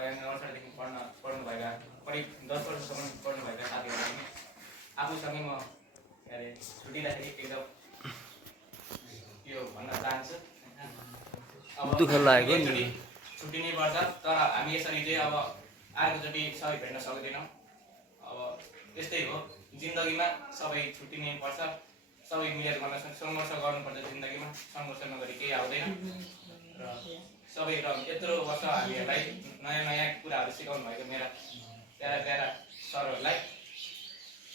नर्सरीदेखि पढ्नुभएका करिब 10 वर्षसम्म पढ्नुभएका साथीहरूलाई पनि आफूसँगै म के अरे छुट्टिँदाखेरि एकदम यो भन्न चाहन्छु। अब दुःख लागेको नि छुट्टिनै पर्छ, तर हामी यसरी चाहिँ अब अर्कोचोटि सबै भेट्न सक्दैनौँ। अब त्यस्तै हो जिन्दगीमा, सबै छुट्टिनै पर्छ, सबै मिलेर गर्न सङ्घर्ष गर्नुपर्छ जिन्दगीमा, सङ्घर्ष नगरी केही आउँदैन। र सबै र यत्रो वर्ष हामीहरूलाई नयाँ नयाँ कुराहरू सिकाउनु भएको मेरा प्यारा प्यारा सरहरूलाई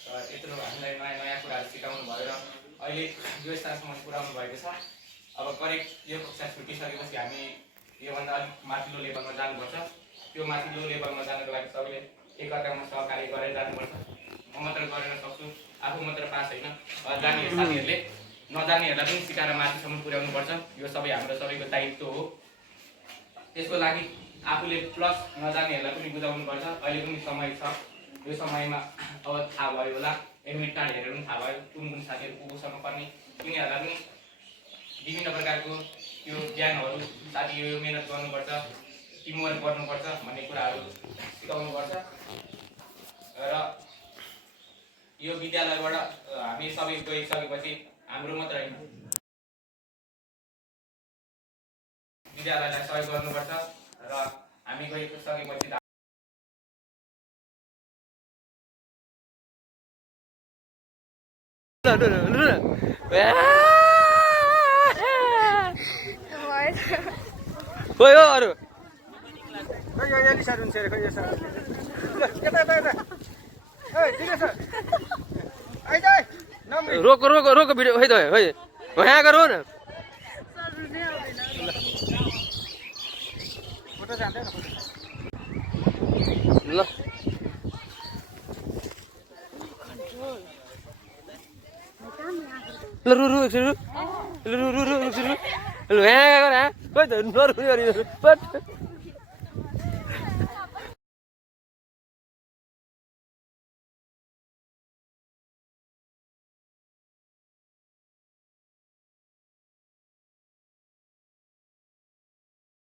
र यत्रो हामीलाई नयाँ नयाँ कुराहरू सिकाउनु भयो र अहिले यो स्थानसम्म पुर्याउनु भएको छ। अब करिब यो कक्षा छुट्टिसकेपछि हामी योभन्दा अलिक माथिल्लो लेभलमा जानुपर्छ। त्यो माथिल्लो लेभलमा जानको लागि सबैले एकअर्कामा सहकार्य गरेर जानुपर्छ। म मात्र गरेर सक्छु, आफू मात्र पास होइन, जाने साथीहरूले नजानेहरूलाई पनि सिकाएर माथिसम्म पुर्याउनुपर्छ। यो सबै हाम्रो सबैको दायित्व हो। त्यसको लागि आफूले प्लस नजानेहरूलाई पनि बुझाउनुपर्छ। अहिले पनि समय छ, यो समयमा अब थाहा भयो होला, एडमिट कार्ड हेरेर पनि थाहा भयो कुन कुन साथीहरू पुग्नुसम्म पर्ने, तिनीहरूलाई पनि विभिन्न प्रकारको यो ज्ञानहरू साथी यो मेहनत गर्नुपर्छ, टिमवर्क गर्नुपर्छ भन्ने कुराहरू सिकाउनुपर्छ। र यो विद्यालयबाट हामी सबै गइसकेपछि हाम्रो मात्र होइन, विद्यालयलाई सहयोग गर्नुपर्छ। र हामी गइसकेपछि खोइ हो अरू रोको रोको रोको भिडियो खै त खै यहाँ गरौ न। ल ल रु रु एकछिन रु रु रु रु एकछिन रु ल यहाँ गएर खोइ त नरु